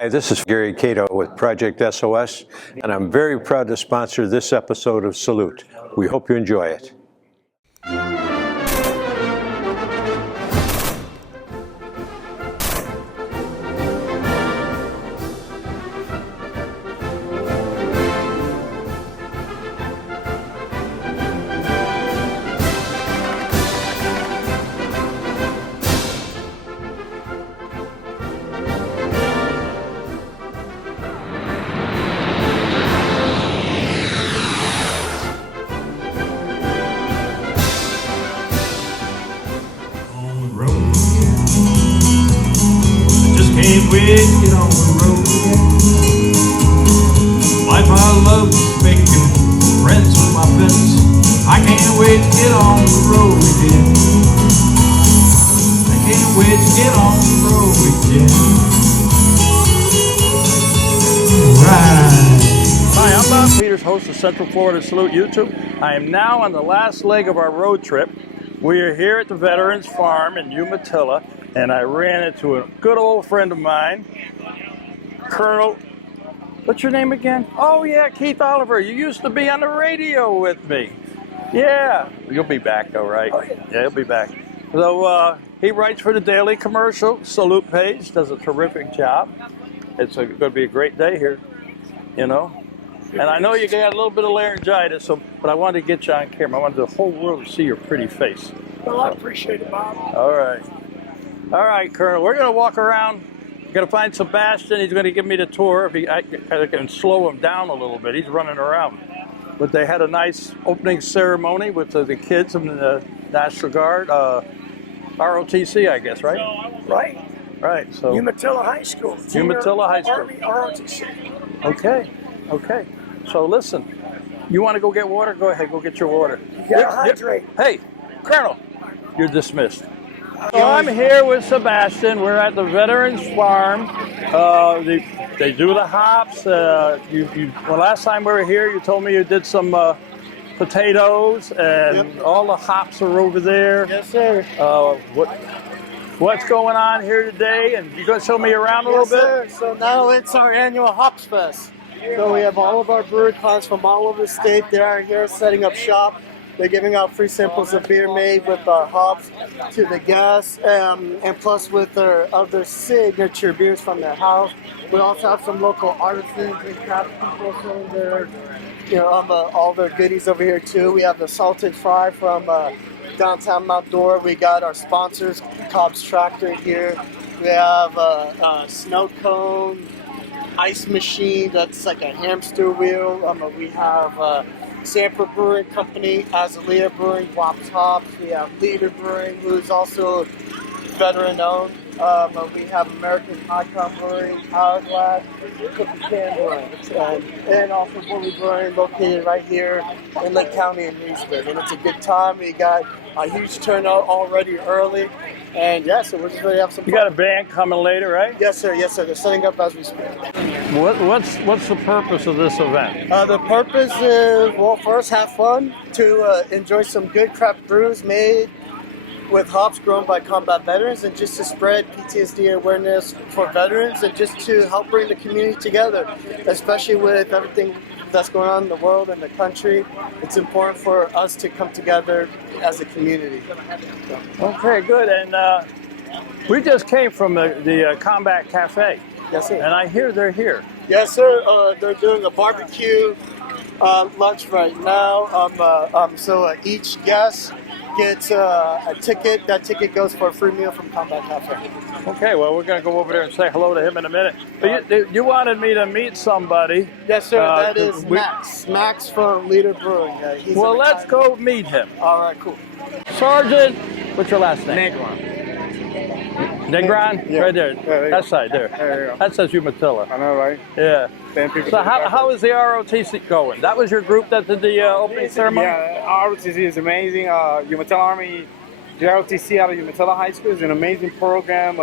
Hi, this is Gary Cato with Project SOS, and I'm very proud to sponsor this episode of Salute. We hope you enjoy it. Can't wait to get on the road again. Life I love making friends with my best. I can't wait to get on the road again. I can't wait to get on the road again. Right. Hi, I'm Bob Peters, host of Central Florida Salute YouTube. I am now on the last leg of our road trip. We are here at the Veterans Farm in Umatilla, and I ran into a good old friend of mine, Colonel, what's your name again? Oh yeah, Keith Oliver. You used to be on the radio with me. Yeah, you'll be back though, right? Oh, yeah, he'll be back. So he writes for the Daily Commercial Salute page, does a terrific job. It's going to be a great day here, you know. And I know you got a little bit of laryngitis, but I wanted to get you on camera. I wanted the whole world to see your pretty face. Well, I appreciate it, Bob. All right. All right, Colonel. We're going to walk around. We're going to find Sebastian. He's going to give me the tour. I can slow him down a little bit. He's running around. But they had a nice opening ceremony with the kids from the National Guard. ROTC, I guess, right? Right. Right. So Umatilla High School. Umatilla High School. Army ROTC. Okay. Okay. So listen, you want to go get water? Go ahead. Go get your water. You gotta hydrate. Hey, Colonel, you're dismissed. So I'm here with Sebastian. We're at the Veterans Farm. They do the hops. Well, last time we were here, you told me you did some potatoes, and all the hops are over there. Yes, sir. What's going on here today? And you going to show me around a little bit? Sir. So now it's our annual Hops Fest. So we have all of our brewery clients from all over the state. They are here setting up shop. They're giving out free samples of beer made with our hops to the guests, and plus with their other signature beers from their house. We also have some local artisans and craft people selling their, all their goodies over here too. We have the salted fry from downtown Mount Dora. We got our sponsors, Cobb's Tractor here. We have a snow cone ice machine that's like a hamster wheel. We have Sanford Brewing Company, Azalea Brewing, Wops Hops. We have Leader Brewing, who's also veteran owned. We have American Icon Brewing, Hourglass, Cookie Can Brewing, and also Bully Brewing, located right here in Lake County in Leesburg. And it's a good time. We got a huge turnout already early. And yeah, so we're just ready to have some fun. You got a band coming later, right? Yes, sir. Yes, sir. They're setting up as we speak. What's the purpose of this event? The purpose is, well, first, have fun, to enjoy some good craft brews made with hops grown by combat veterans, and just to spread PTSD awareness for veterans, and just to help bring the community together, especially with everything that's going on in the world and the country. It's important for us to come together as a community. Okay, good. And we just came from the Combat Cafe. Yes, sir. And I hear they're here. Yes, sir. They're doing a barbecue lunch right now. So each guest gets a ticket. That ticket goes for a free meal from Combat Cafe. Okay, well, we're going to go over there and say hello to him in a minute. But you wanted me to meet somebody. Yes, sir. That is Max. Max from Leader Brewing. Well, let's go meet him. All right, cool. Sergeant, what's your last name? Negron. Negron? Yeah. Right there. Yeah, That side there. There you go. That says Umatilla. I know, right? Yeah. 10 people. So how is the ROTC going? That was your group that did the opening ceremony? Yeah, ROTC is amazing. Umatilla Army, the ROTC out of Umatilla High School is an amazing program.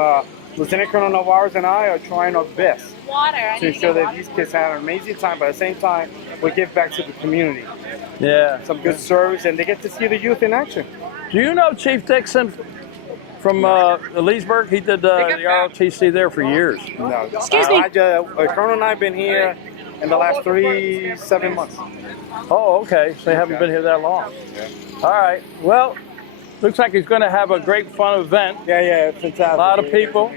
Lieutenant Colonel Navarez and I are trying our best to ensure that these kids have an amazing time, but at the same time, we give back to the community. Yeah. Some good service, and they get to see the youth in action. Do you know Chief Dixon from Leesburg. He did the ROTC there for years. No. Excuse me. Colonel and I have been here in the last 7 months. Oh, okay. So they haven't been here that long. All right. Well, looks like he's going to have a great fun event. Yeah, fantastic. A lot of people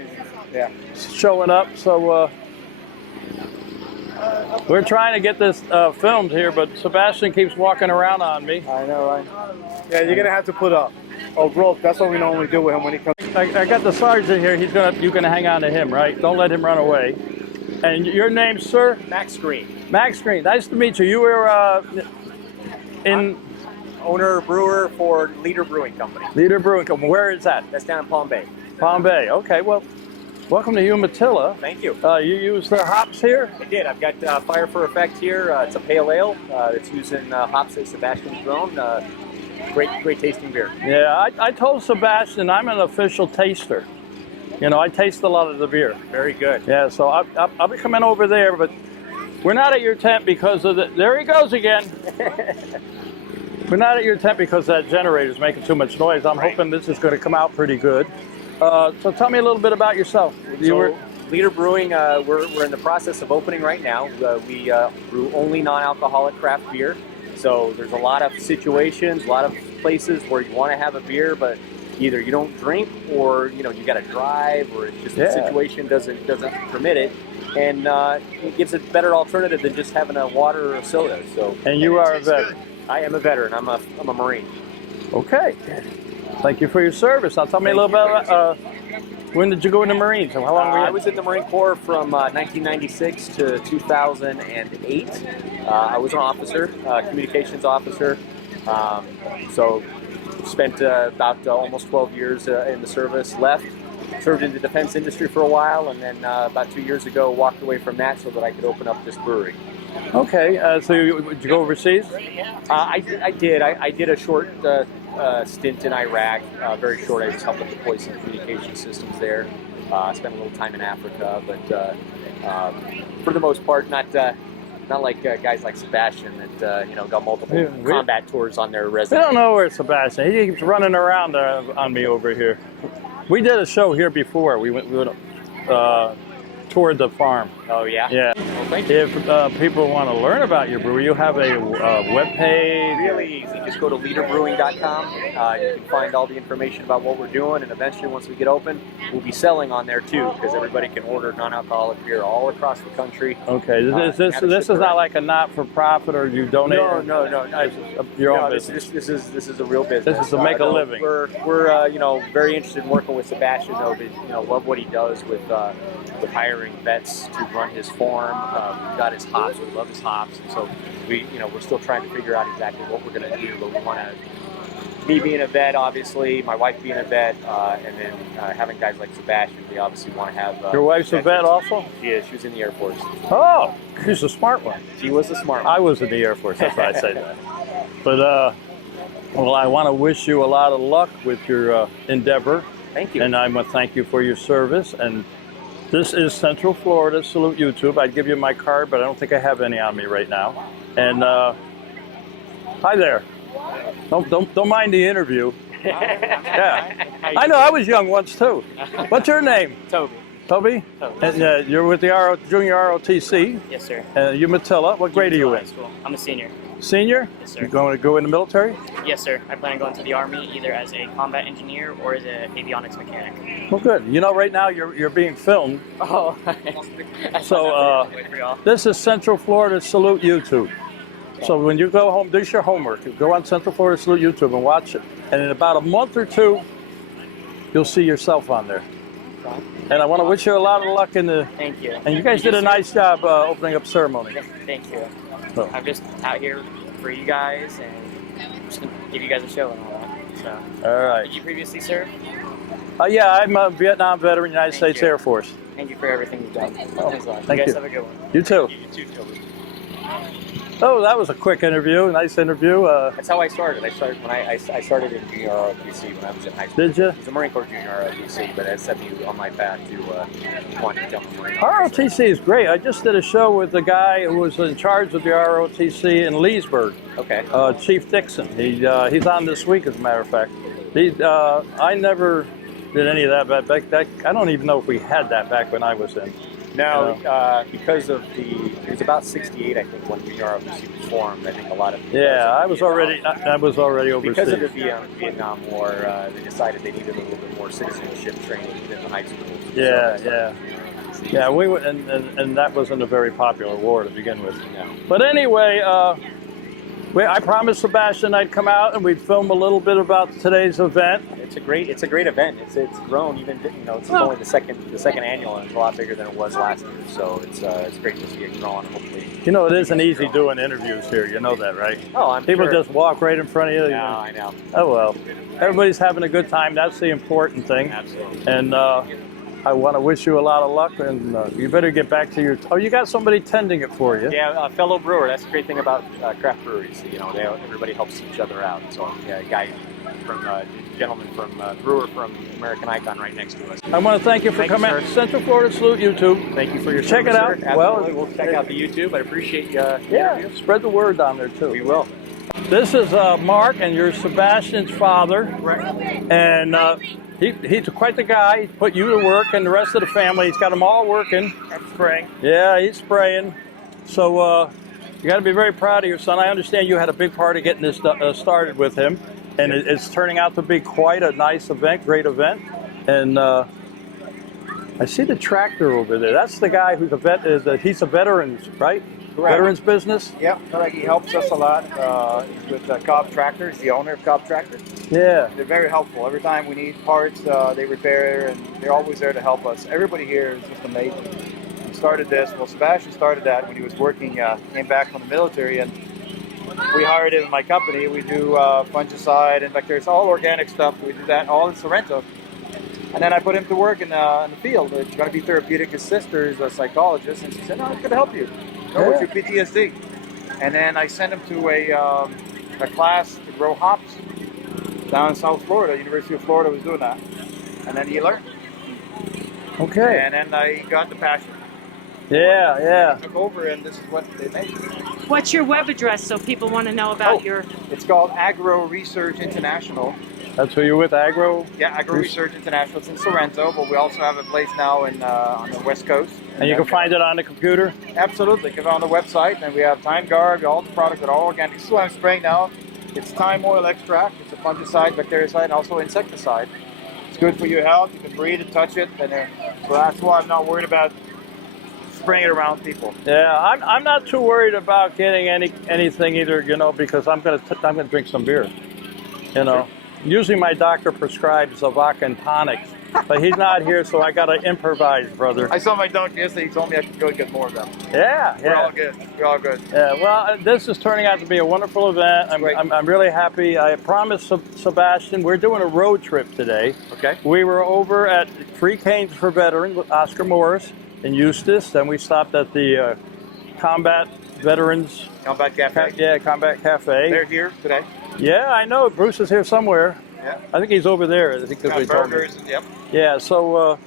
Yeah. showing up. So we're trying to get this filmed here, but Sebastian keeps walking around on me. I know, right? Yeah, you're gonna have to put a rope. That's what we normally do with him when he comes. I got the sergeant here. You're gonna hang on to him, right? Don't let him run away. And your name, sir? Max Green, Max Green. Nice to meet you. You were in owner brewer for Leader Brewing Company. Leader Brewing Company. Where is that? That's down in Palm Bay. Palm Bay. Okay. Well, welcome to Umatilla. Thank you. You use the hops here? I did. I've got Fire for Effect here. It's a pale ale. It's using hops that Sebastian's grown. Great tasting beer. Yeah. I told Sebastian I'm an official taster. You know, I taste a lot of the beer. Very good. Yeah. So I'll be coming over there, but we're not at your tent because of the. There he goes again. We're not at your tent because that generator's making too much noise. I'm hoping this is going to come out pretty good. So tell me a little bit about yourself. Leader Brewing, we're in the process of opening right now. We brew only non-alcoholic craft beer. So there's a lot of situations, a lot of places where you want to have a beer, but either you don't drink, or you got to drive, or it's just the situation doesn't permit it. And it gives a better alternative than just having a water or a soda. So. And you are a veteran. I am a veteran. I'm a Marine. Okay. Thank you for your service. Now tell me a little bit about when did you go in the Marines? How long were you? I was in the Marine Corps from 1996 to 2008. I was an officer, communications officer. So spent about almost 12 years in the service. Left, served in the defense industry for a while, and then about 2 years ago walked away from that so that I could open up this brewery. Okay. So did you go overseas? I did. I did a short stint in Iraq, very short. I was helping deploy some communication systems there. Spent a little time in Africa, but for the most part, not like guys like Sebastian that got multiple combat tours on their resume. We don't know where Sebastian. He keeps running around on me over here. We did a show here before. We went toured the farm. Oh yeah. Yeah. Well, thank you. If people want to learn about your brewery, you have a web page. Really easy. Just go to leaderbrewing.com. You can find all the information about what we're doing, and eventually, once we get open, we'll be selling on there too, because everybody can order non-alcoholic beer all across the country. Okay. This is not like a not-for-profit, or you donate. No. Your own business. This is a real business. This is to make a living. We're very interested in working with Sebastian, though. But love what he does with hiring vets to run his farm. We've got his hops. We love his hops. And so we're still trying to figure out exactly what we're going to do. But we want to, me being a vet, obviously, my wife being a vet, and then having guys like Sebastian, we obviously want to have. Your wife's a vet also? She is. She was in the Air Force. Oh, she's a smart one. She was a smart one. I was in the Air Force. That's why I say that. But well, I want to wish you a lot of luck with your endeavor. Thank you. And I want to thank you for your service. And this is Central Florida Salute YouTube. I'd give you my card, but I don't think I have any on me right now. And hi there. Don't mind the interview. Yeah. I know, I was young once too. What's your name? Toby. Toby? And you're with the Junior ROTC. Yes, sir. Umatilla. What grade are you High in? school. I'm a senior. Senior? Yes, sir. You going to go in the military? Yes, sir. I plan on going to the Army either as a combat engineer or as an avionics mechanic. Well, good. You know, right now you're being filmed. Oh. So this is Central Florida Salute YouTube. So when you go home, do your homework. Go on Central Florida Salute YouTube and watch it. And in about a month or two, you'll see yourself on there. And I want to wish you a lot of luck in the. Thank you. And you guys did a nice job opening up ceremony. Thank you. So. I'm just out here for you guys and just gonna give you guys a show and all that. So. All right. Did you previously serve? Yeah, I'm a Vietnam veteran, United States Air Force. Thank you for everything you've done. Thanks a lot. Thank you guys you. have a good one. You too. You too, Toby. Oh, that was a quick interview. Nice interview. That's how I started. I started in Junior ROTC when I was in high school. Did you? I was a Marine Corps Junior ROTC, but that set me on my path to want to jump the Marine. ROTC is great. I just did a show with the guy who was in charge of the ROTC in Leesburg, Okay. Chief Dixon. He's on this week, as a matter of fact. I never did any of that back. I don't even know if we had that back when I was in. No, because of it was about 68, I think, when VROC was formed. I think a lot of Yeah, I was already overseas. because of the Vietnam War, they decided they needed a little bit more citizenship training within the high schools. Yeah. We were, and that wasn't a very popular war to begin with. No. But anyway, I promised Sebastian I'd come out and we'd film a little bit about today's event. It's a great event. It's grown even, it's only the second annual, and it's a lot bigger than it was last year. So it's great to see it growing. Hopefully, It isn't easy doing interviews here. You know that, right? Oh, I'm People sure. just walk right in front of you. No, I know. Oh well, everybody's having a good time. That's the important thing. Absolutely. And I want to wish you a lot of luck. And you better get back to your. Oh, you got somebody tending it for you. Yeah, a fellow brewer. That's the great thing about craft breweries. Everybody helps each other out. So, yeah, gentleman from brewer from American Icon right next to us. I want to thank you for Thank you, coming. sir. Central Florida Salute YouTube. Thank you for your Check it service, out. sir. Well, Absolutely. We'll check out the YouTube. I appreciate you. Yeah, spread the word down there too. We will. This is Mark, and you're Sebastian's father. And he's quite the guy. He put you to work and the rest of the family. He's got them all working. I'm spraying. Yeah, he's spraying. So you got to be very proud of your son. I understand you had a big part of getting this started with him. And it's turning out to be quite a nice event, great event. And I see the tractor over there. That's the guy who's he's a veterans, right? Correct. Veterans business? Yep, correct. He helps us a lot. He's with Cobb Tractor. He's the owner of Cobb Tractor. Yeah. They're very helpful. Every time we need parts, they repair, and they're always there to help us. Everybody here is just amazing. We started this. Well, Sebastian started that when he was working, came back from the military, and we hired him in my company. We do fungicide and bacteria, all organic stuff. We do that all in Sorrento. And then I put him to work in the field. It's going to be therapeutic. His sister's a psychologist, and she said, "No, it's going to help you. Go with your PTSD." And then I sent him to a class to grow hops down in South Florida. University of Florida was doing that. And then he learned. Okay. And then I got the passion. Yeah. Took over, and this is what they make. What's your web address so people want to know about your... It's called Agro Research International. That's who you're with, Agro? Yeah, Agro Research International. It's in Sorrento, but we also have a place now on the West Coast. And you can find it on the computer? Absolutely. You can go on the website, and we have Time Guard, all the products that are all organic. This is what I'm spraying now. It's thyme oil extract. It's a fungicide, bactericide, and also insecticide. It's good for your health. You can breathe and touch it, and so that's why I'm not worried about spraying it around people. Yeah, I'm not too worried about getting anything either, because I'm gonna drink some beer. Usually my doctor prescribes Zavaca and tonics, but he's not here, so I gotta improvise, brother. I saw my doctor yesterday. He told me I could go get more of them. Yeah. We're all good. We're all good. Yeah, well, this is turning out to be a wonderful event. I'm really happy. I promised Sebastian we're doing a road trip today. Okay. We were over at Free Canes for Veterans with Oscar Morris in Eustis. Then we stopped at the Combat Veterans. Combat Cafe. Yeah, Combat Cafe. They're here today. Yeah, I know. Bruce is here somewhere. Yeah. I think he's over there. I think Got they told me. burgers. Yep. Yeah, so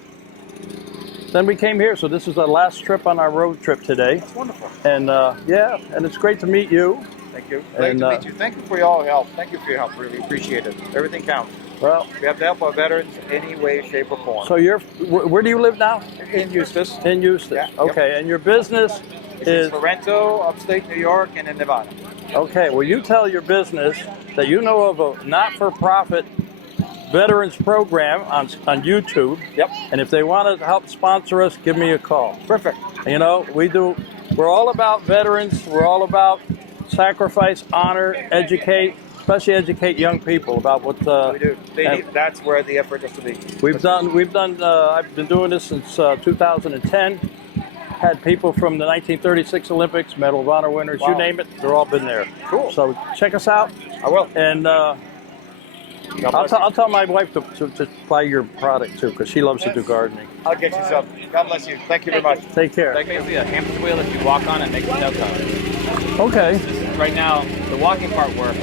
then we came here. So this is our last trip on our road trip today. It's wonderful. And and it's great to meet you. Thank you. Great to meet you. Thank you for your help. Thank you for your help. Really appreciate it. Everything counts. Well, we have to help our veterans any way, shape, or form. So where do you live now? In Eustis. In Eustis. Yeah, Okay, yep. and your business It's is in Sorrento, upstate New York, and in Nevada. Okay. Well, you tell your business that you know of a not-for-profit veterans program on YouTube. Yep. And if they want to help sponsor us, give me a call. Perfect. We're all about veterans. We're all about sacrifice, honor, educate, especially educate young people about what. We do. That's where the effort has to be. We've done. I've been doing this since 2010. Had people from the 1936 Olympics, Medal of Honor winners, you name it, they're all been there. Cool. So check us out. I will. And I'll tell my wife to buy your product too, because she loves to do gardening. I'll get you some. God bless you. Thank you very much. Take care. Like basically a hamster wheel that you walk on and make the tail come. Okay. Right now, the walking part works,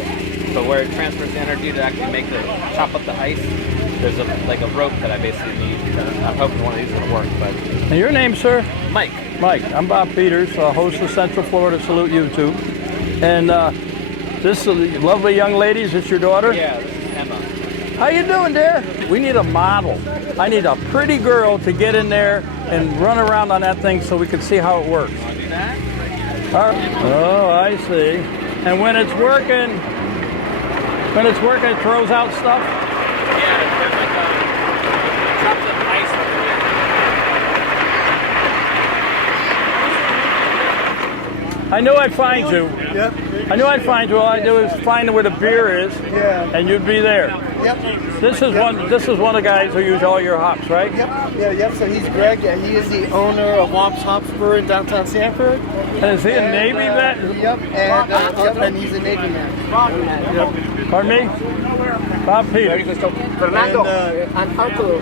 but where it transfers the energy to actually chop up the ice, there's a rope that I basically need. I'm hoping one of these will work. But And your name, sir? Mike. Mike. I'm Bob Peters, host of Central Florida Salute YouTube. And this is a lovely young lady. Is this your daughter? Yeah, this is Emma. How you doing, dear? We need a model. I need a pretty girl to get in there and run around on that thing so we can see how it works. Oh, I see. And when it's working, it throws out stuff? Yeah, there's like chocolate ice over there. I knew I'd find you. Yep. I knew I'd find you. All I do is find where the beer is, Yeah. and you'd be there. Yep. This is one of the guys who use all your hops, right? Yep. Yeah. Yep. So he's Greg. Yeah, he is the owner of Womp's Hops Brewery in downtown Sanford. And is he a Navy vet? Yep. And he's a Navy man. Yep. Pardon me? Bob Peters. Fernando. And uncle.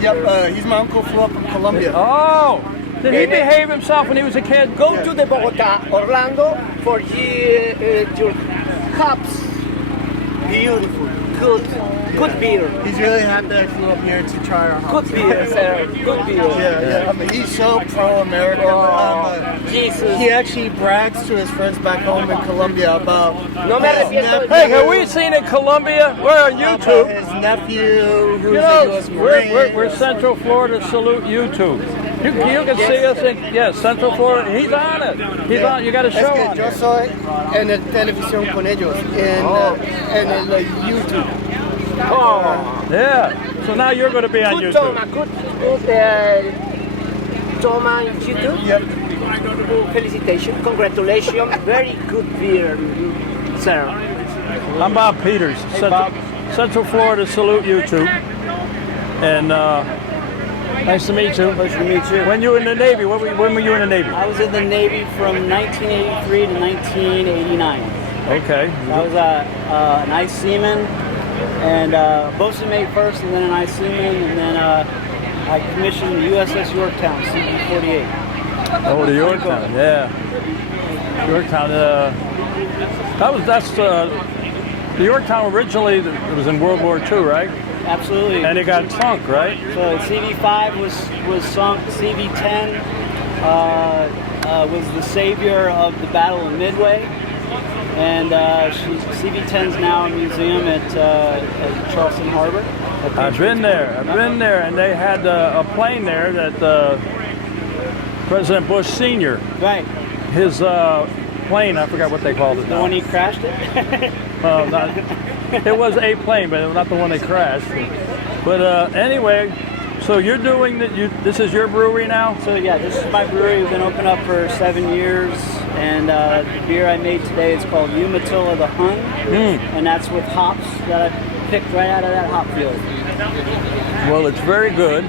Yep. He's my uncle from Colombia. Oh! Did he behave himself when he was a kid? Go to the Bogota, Orlando for your cups. Beautiful, good beer. He's really happy I flew up here to try our hops. Good beer, sir. Good beer. Yeah. I mean, he's so pro-American. Jesus. He actually brags to his friends back home in Colombia about No me arrepiento. Hey, have we seen in Colombia? We're on YouTube. his nephew, who's You a know, U.S. Marine. we're Central Florida Salute YouTube. You can see us in Central Florida. He's on it. He's on. You got a show Es que on. yo it. soy en el televisión con ellos, en el YouTube. Oh, Yeah. So now you're going to be on good YouTube. toma, good toma in YouTube. Yep. Felicitation, congratulations, very good beer, sir. I'm Bob Peters, Central Florida Salute YouTube. And nice to meet you. Pleasure to meet you. When you were in the Navy, when were you in the Navy? I was in the Navy from 1983 to 1989. Okay. I was an ice seaman and boatswain mate first, and then an ice seaman, and then I commissioned the USS Yorktown, CB-48. Oh, the Yorktown, yeah. Yorktown. The Yorktown originally it was in World War II, right? Absolutely. And it got sunk, right? So CB-5 was sunk. CB-10 was the savior of the Battle of Midway, and CB-10 is now a museum at Charleston Harbor. I've been there, and they had a plane there that President Bush Sr. Right. His plane, I forgot what they called it The now. one he crashed it? It was a plane, but not the one that crashed. But anyway, so you're doing that. This is your brewery now. So yeah, this is my brewery. We've been open up for 7 years, and the beer I made today is called Umatilla the Hun, and that's with hops that I picked right out of that hop field. Well, it's very good.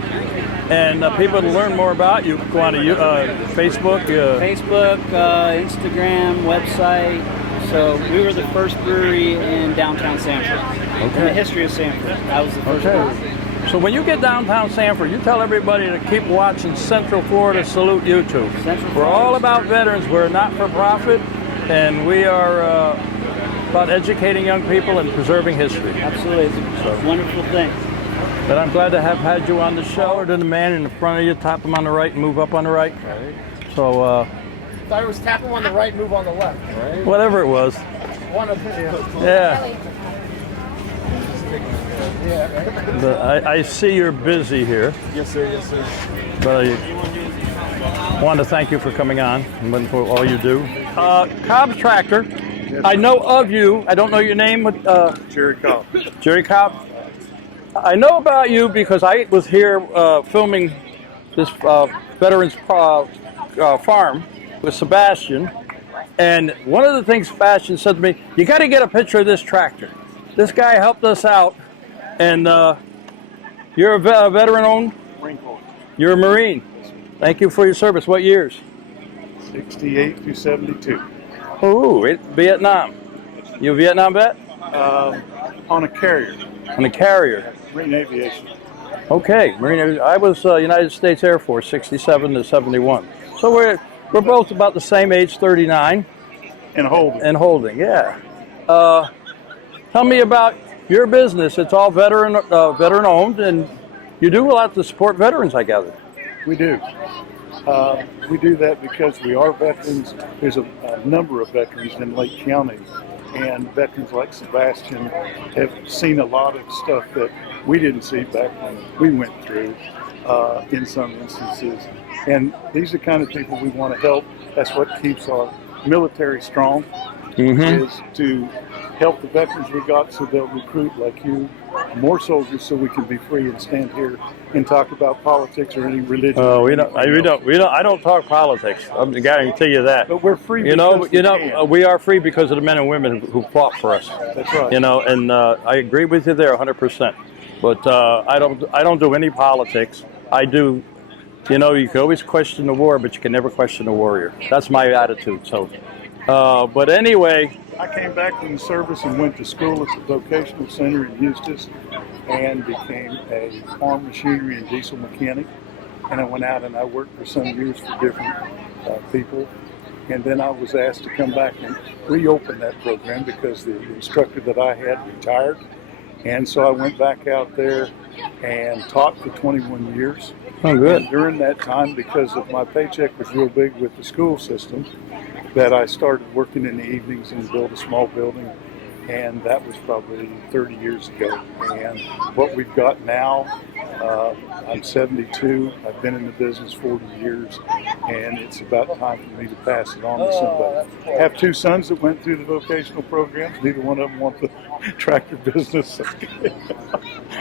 And people to learn more about you, go on to Facebook. Instagram, website. So we were the first brewery in downtown Sanford. In the history of Sanford, that was the first brewery. So when you get downtown Sanford, you tell everybody to keep watching Central Florida Salute YouTube. We're all about veterans. We're not for profit, and we are about educating young people and preserving history. Absolutely, it's a wonderful thing. But I'm glad to have had you on the show. Or to the man in the front of you, tap him on the right and move up on the right. So, I thought it was tap him on the right, move on the left. Right. whatever it was. One of them. Yeah. But I see you're busy here. Yes, sir. Yes, sir. But I want to thank you for coming on and for all you do. Cobb's Tractor. I know of you. I don't know your name. Jerry Cobb. Jerry Cobb. I know about you because I was here filming this veterans farm with Sebastian, and one of the things Sebastian said to me, you got to get a picture of this tractor. This guy helped us out, and you're a veteran-owned? Marine Corps. You're a Marine. Thank you for your service. What years? 68 through 72. Oh, Vietnam. You a Vietnam vet? On a carrier. On a carrier. Marine Aviation. Okay, Marine. I was United States Air Force, 67 to 71. So we're both about the same age, 39. And holding. And holding, yeah. Tell me about your business. It's all veteran owned, and you do a lot to support veterans, I gather. We do. We do that because we are veterans. There's a number of veterans in Lake County And veterans like Sebastian have seen a lot of stuff that we didn't see back when we went through in some instances. And these are the kind of people we want to help. That's what keeps our military strong, is to help the veterans we got so they'll recruit like you more soldiers so we can be free and stand here and talk about politics or any religion. Oh, we don't. I don't talk politics. I'm the guy who can tell you that. But we're free. We are free because of the men and women who fought for us. That's right. And I agree with you there 100%. But I don't do any politics. I do. You can always question the war, but you can never question the warrior. That's my attitude. So, but anyway. I came back from the service and went to school at the vocational center in Eustis and became a farm machinery and diesel mechanic. And I went out and I worked for some years for different people. And then I was asked to come back and reopen that program because the instructor that I had retired. And so I went back out there and taught for 21 years. Oh, good. And during that time, because of my paycheck was real big with the school system, that I started working in the evenings and built a small building, and that was probably 30 years ago. And what we've got now, I'm 72, I've been in the business 40 years, and it's about time for me to pass it on to somebody. I have two sons that went through the vocational programs. Neither one of them want the tractor business.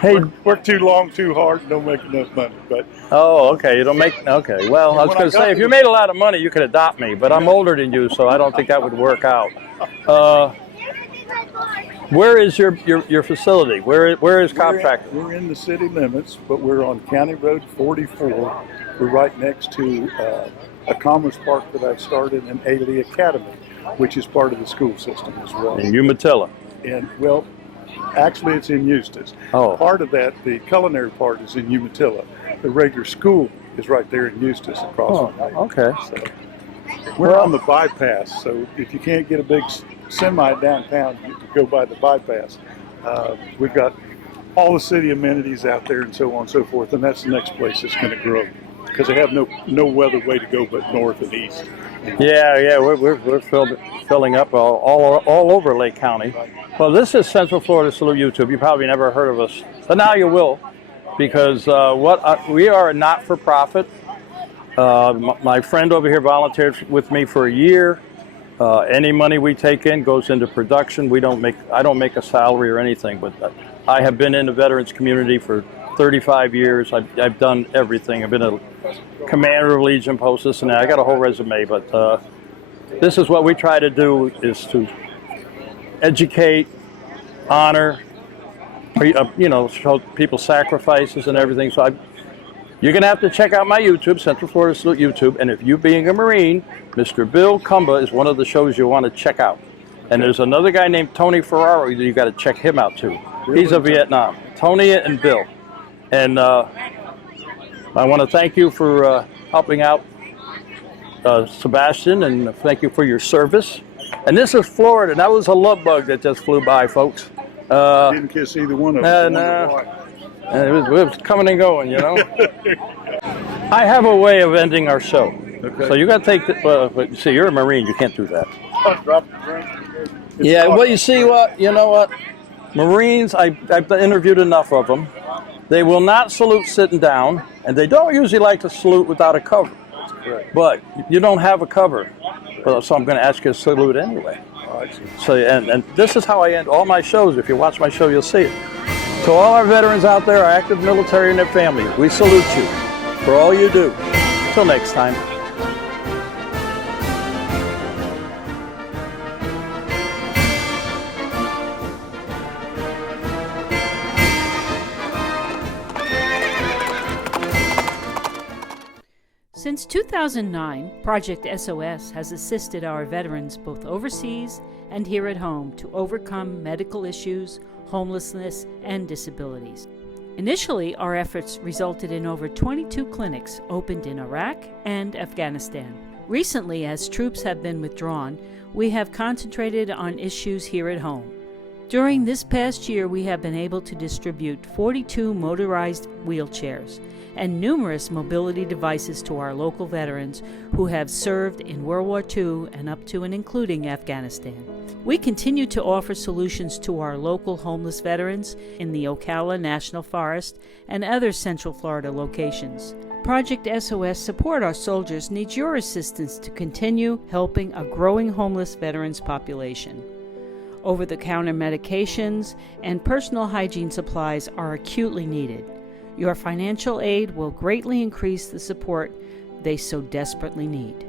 Hey, work too long, too hard, don't make enough money. But oh, okay. You don't make. Okay. Well, I was going to say, if you made a lot of money, you could adopt me. But I'm older than you, so I don't think that would work out. Where is your facility? Where is Contractor? We're in the city limits, but we're on County Road 44. We're right next to a commerce park that I've started in Ailey Academy, which is part of the school system as well. In Umatilla. And well, actually it's in Eustis. Oh. Part of that, the culinary part is in Umatilla. The regular school is right there in Eustis across from me. Okay. So we're on the bypass, so if you can't get a big semi downtown, you can go by the bypass. We've got all the city amenities out there and so on and so forth, and that's the next place that's going to grow because they have no other way to go but north and east. Yeah, we're filling up all over Lake County. Well, this is Central Florida Salute YouTube. You probably never heard of us, but now you will, because we are a not-for-profit. My friend over here volunteered with me for a year. Any money we take in goes into production. I don't make a salary or anything, but I have been in the veterans community for 35 years. I've done everything. I've been a commander of Legion Post, this and that. I got a whole resume, but this is what we try to do, is to educate, honor, show people sacrifices and everything. So you're going to have to check out my YouTube, Central Florida Salute YouTube, and if you being a Marine, Mr. Bill Cumba is one of the shows you want to check out. And there's another guy named Tony Ferraro you got to check him out too. He's a Vietnam. Tony and Bill. And I want to thank you for helping out Sebastian, and thank you for your service. And this is Florida. That was a love bug that just flew by, folks. Didn't kiss either one of them. It was coming and going, I have a way of ending our show. Okay. So you got to take the, see, you're a Marine, you can't do that. Yeah, well, you know what? Marines, I've interviewed enough of them. They will not salute sitting down, and they don't usually like to salute without a cover. But you don't have a cover, so I'm going to ask you to salute anyway. So, and this is how I end all my shows. If you watch my show, you'll see it. To all our veterans out there, our active military and their families, we salute you for all you do. Till next time. Since 2009, Project SOS has assisted our veterans both overseas and here at home to overcome medical issues, homelessness, and disabilities. Initially, our efforts resulted in over 22 clinics opened in Iraq and Afghanistan. Recently, as troops have been withdrawn, we have concentrated on issues here at home. During this past year, we have been able to distribute 42 motorized wheelchairs and numerous mobility devices to our local veterans who have served in World War II and up to and including Afghanistan. We continue to offer solutions to our local homeless veterans in the Ocala National Forest and other Central Florida locations. Project SOS Support Our Soldiers needs your assistance to continue helping a growing homeless veterans population. Over-the-counter medications and personal hygiene supplies are acutely needed. Your financial aid will greatly increase the support they so desperately need.